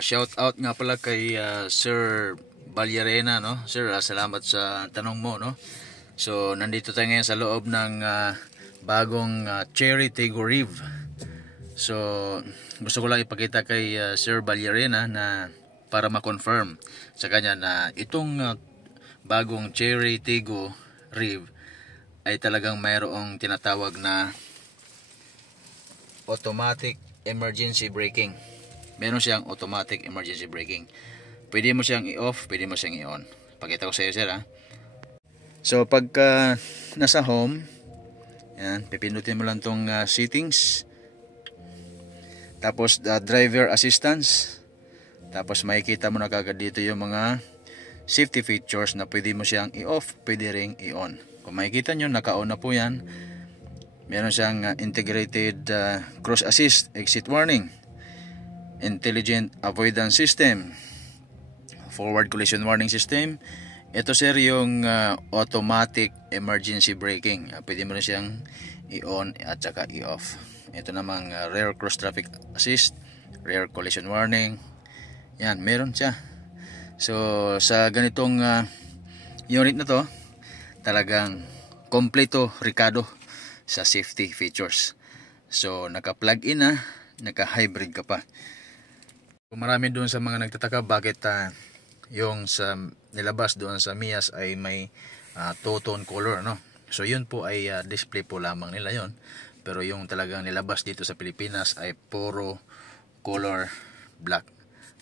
Shout out nga pala kay Sir Balyarena, no? Sir, salamat sa tanong mo, no? So, nandito tayo ngayon sa loob ng bagong Cherry Tigo Reeve. So, gusto ko lang ipakita kay Sir Balyarena na para ma-confirm sa kanya na itong bagong Cherry Tigo Reeve ay talagang mayroong tinatawag na automatic emergency braking. Meron siyang automatic emergency braking. Pwede mo siyang i-off, pwede mo siyang i-on. Pakita ko sa iyo, sir, ha. So, pagka nasa home, yan, pipindutin mo lang tong settings. Tapos, driver assistance. Tapos, makikita mo na kagad dito yung mga safety features na pwede mo siyang i-off, pwede ring i-on. Kung makikita nyo, naka-on na po yan. Meron siyang integrated cross assist, exit warning, intelligent avoidance system, forward collision warning system. Ito, sir, yung automatic emergency braking. Pwede mo na siyang i-on at saka i-off. Ito namang rear cross traffic assist, rear collision warning. Yan, meron siya. So, sa ganitong unit na to, talagang kompleto Ricardo sa safety features. So, naka-plug in na, naka-hybrid ka pa. Marami doon sa mga nagtataka bakit yung sa nilabas doon sa Mias ay may two-tone color, no? So, yun po ay display po lamang nila yon. Pero yung talagang nilabas dito sa Pilipinas ay puro color black.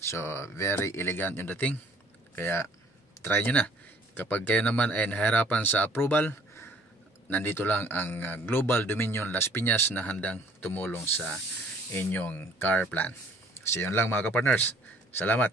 So, very elegant yung dating. Kaya, try nyo na. Kapag kayo naman ay nahirapan sa approval, nandito lang ang Global Dominion Las Piñas na handang tumulong sa inyong car plan. So, yun lang, mga kapartners. Salamat.